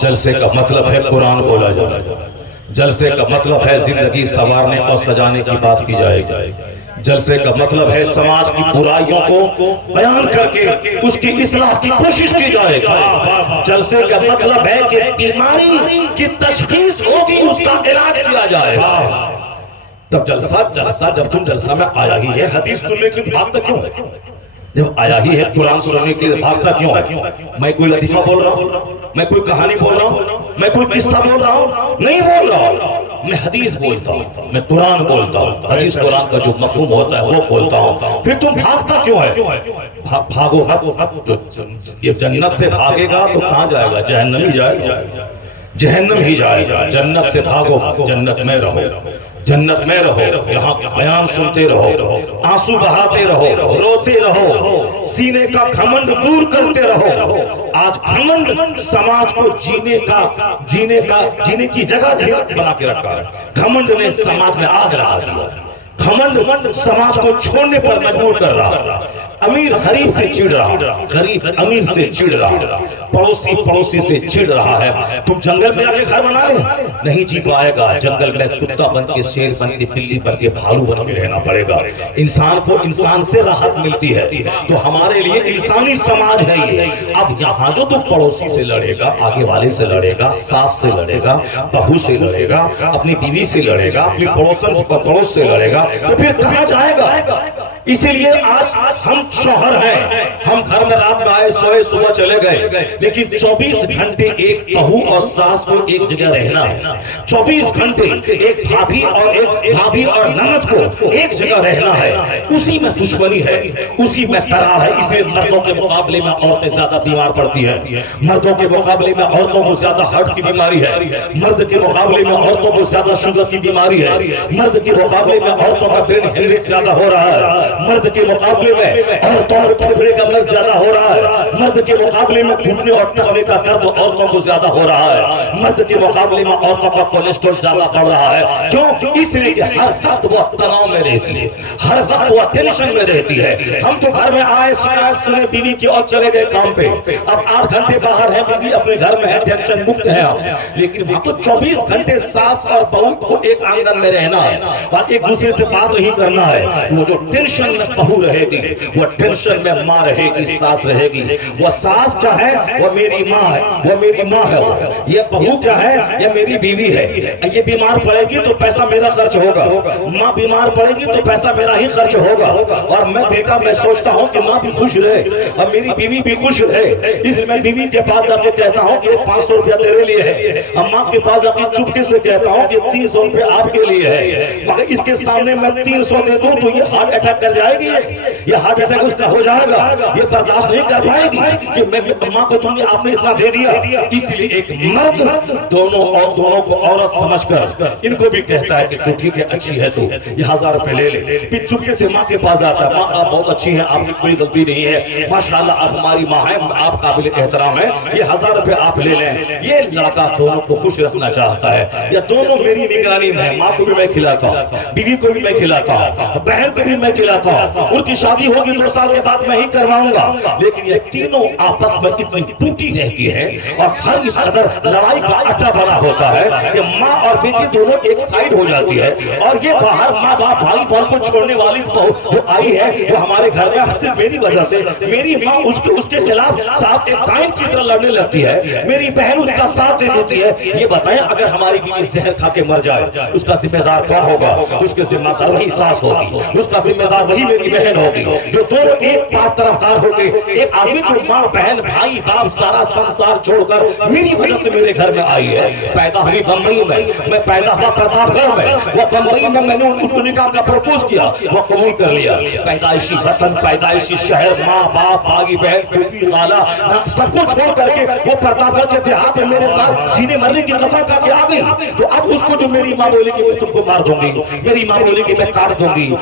جلسے کا مطلب ہے قرآن بولا جائے گا، جلسے کا مطلب ہے زندگی سنوارنے اور سجانے کی بات کی جائے گی، جلسے کا مطلب ہے سماج کی برائیوں کو بیان کر کے اس کی اصلاح کی کوشش کی جائے گی، جلسے کا مطلب ہے کہ بیماری کی تشخیص ہوگی، اس کا علاج کیا جائے گا۔ تب جلسہ جب تم جلسہ میں آیا ہی ہے، حدیث سننے کے لیے بھاگتا کیوں ہے؟ جب آیا ہی ہے قرآن سننے کے لیے بھاگتا کیوں ہے؟ میں کوئی لطیفہ بول رہا ہوں، میں کوئی کہانی بول رہا ہوں، میں کوئی قصہ بول رہا ہوں؟ نہیں بول رہا ہوں، میں حدیث بولتا ہوں، میں قرآن بولتا ہوں، حدیث قرآن کا جو مفہوم ہوتا ہے وہ بولتا ہوں۔ پھر تم بھاگتا کیوں ہے؟ بھاگو مت، جو یہ جنت سے بھاگے گا تو کہاں جائے گا؟ جہنم ہی جائے گا، جہنم ہی جائے گا۔ جنت سے بھاگو مت، جنت میں رہو، جنت میں رہو، یہاں بیان سنتے رہو، آنسو بہاتے رہو، روتے رہو، سینے کا گھمنڈ دور کرتے رہو۔ آج گھمنڈ سماج کو جینے کی جگہ بنا کے رکھا ہے، گھمنڈ نے سماج میں آگ لگا دیا، گھمنڈ سماج کو چھوڑنے پر مجبور کر رہا ہے۔ امیر غریب سے چڑ رہا، غریب امیر سے چڑ رہا، پڑوسی سے چڑ رہا ہے۔ تم جنگل میں آ کے گھر بنا لے، نہیں جی پائے گا، جنگل میں کتا بن کے، شیر بن کے، بلی بن کے، بھالو بن کے رہنا پڑے گا۔ انسان کو انسان سے راحت ملتی ہے، تو ہمارے لیے انسانی سماج ہے یہ۔ اب یہاں جو تو پڑوسی سے لڑے گا، آگے والے سے لڑے گا، ساس سے لڑے گا، بہو سے لڑے گا، اپنی بیوی سے لڑے گا، اپنی پڑوس سے لڑے گا، تو پھر کہاں جائے گا؟ اسی لیے آج ہم شوہر ہیں، ہم گھر میں رات میں آئے، سوئے، صبح چلے گئے، لیکن 24 گھنٹے ایک بہو اور ساس کو ایک جگہ رہنا ہے، 24 گھنٹے ایک بھابھی اور نند کو ایک جگہ رہنا ہے۔ اسی میں دشمنی ہے، اسی میں قرار ہے۔ اس لیے مردوں کے مقابلے میں عورتیں زیادہ بیمار پڑتی ہیں، مردوں کے مقابلے میں عورتوں کو زیادہ ہارٹ کی بیماری ہے، مرد کے مقابلے میں عورتوں کو زیادہ شوگر کی بیماری ہے، مرد کے مقابلے میں عورتوں کا برین ہیمریج زیادہ ہو رہا ہے، مرد کے مقابلے میں عورتوں کو پھیپھڑے کا مرض زیادہ ہو رہا ہے، مرد کے مقابلے میں گھٹنے اور ٹخنے کا درد عورتوں کو زیادہ ہو رہا ہے، مرد کے مقابلے میں عورتوں کا کولیسٹرول زیادہ بڑھ رہا ہے۔ کیوں؟ اس لیے کہ ہر وقت وہ تناؤ میں رہتی ہے، ہر وقت وہ ٹینشن میں رہتی ہے۔ ہم تو گھر میں آئے، شکایت سنے بیوی کی اور چلے گئے کام پہ، اب 8 گھنٹے باہر ہیں، بیوی اپنے گھر میں ہے، ٹینشن مکت ہے ہم، لیکن وہاں تو 24 گھنٹے ساس اور بہو کو ایک آنگن میں رہنا ہے اور ایک دوسرے سے بات نہیں کرنا ہے۔ وہ جو ٹینشن میں بہو رہے گی، وہ ٹینشن میں ماں رہے گی، ساس رہے گی۔ وہ ساس کیا ہے؟ وہ میری ماں ہے، وہ میری ماں ہے۔ یہ بہو کیا ہے؟ یہ میری بیوی ہے۔ یہ بیمار پڑے گی تو پیسہ میرا خرچ ہوگا، ماں بیمار پڑے گی تو پیسہ میرا ہی خرچ ہوگا، اور میں بیٹا میں سوچتا ہوں کہ ماں بھی خوش رہے اور میری بیوی بھی خوش رہے، اس لیے میں بیوی کے پاس جا کے کہتا ہوں کہ 500 روپیہ تیرے لیے ہے، اماں کے پاس جا کے چپکے سے کہتا ہوں کہ 300 روپیہ آپ کے لیے ہے، مگر اس کے سامنے میں 300 دے دوں تو یہ ہارٹ اٹیک کر جائے گی، یہ ہارٹ اٹیک اس کا ہو جائے گا، یہ برداشت نہیں کر پائے گی کہ میں اماں کو تم نے آپ نے اتنا دے دیا۔ اس لیے ایک مرد دونوں کو عورت سمجھ کر ان کو بھی کہتا ہے کہ تو ٹھیک ہے، اچھی ہے تو یہ 1000 روپے لے لے، پھر چپکے سے ماں کے پاس جاتا ہے، ماں آپ بہت اچھی ہیں، آپ کی کوئی غلطی نہیں ہے، ماشاءاللہ آپ ہماری ماں ہیں، آپ قابل احترام ہیں، یہ 1000 روپے آپ لے لیں۔ یہ لڑکا دونوں کو خوش رکھنا چاہتا ہے، یا دونوں میری نگرانی میں ہیں، ماں کو بھی میں کھلاتا ہوں، بیوی کو بھی میں کھلاتا ہوں، بہن کو بھی میں کھلاتا ہوں، ان کی شادی ہوگی 2 سال کے بعد میں ہی کرواؤں گا، لیکن یہ تینوں آپس میں اتنی ٹوٹی رہتی ہے اور گھر اس قدر لڑائی کا اڈا بنا ہوتا ہے کہ ماں اور بیٹی دونوں ایک سائیڈ ہو جاتی ہے، اور یہ باہر ماں باپ بھائی بہن کو چھوڑنے والی جو آئی ہے وہ ہمارے گھر میں صرف میری وجہ سے، میری ماں اس کے خلاف صاحب ایک ٹائم کی طرح لڑنے لگتی ہے، میری بہن اس کا ساتھ دے دیتی ہے۔ یہ بتائیں اگر ہماری بیوی زہر کھا کے مر جائے اس کا ذمہ دار کون ہوگا؟ اس کے ذمہ دار وہی ساس ہوگی، اس کا ذمہ دار وہی میری بہن ہوگی، جو دونوں ایک پاس طرفدار ہو گئے۔ ایک آدمی جو ماں بہن بھائی باپ سارا سنسار چھوڑ کر میری وجہ سے میرے گھر میں آئی ہے، پیدا ہوئی بمبئی میں پیدا ہوا پرتاپ گڑھ میں، وہ بمبئی میں میں نے ان کو نکاح کا پروپوز کیا، وہ قبول کر لیا، پیدائشی وطن، پیدائشی شہر، ماں باپ بھائی بہن پھوپھی خالہ سب کو چھوڑ کر کے وہ پرتاپ گڑھ کے دیہات میں میرے ساتھ جینے مرنے کی قسم کھا کے آ گئی۔ تو اب اس کو جو میری ماں بولے گی میں تم کو مار دوں گی، میری ماں بولے گی میں کاٹ دوں گی،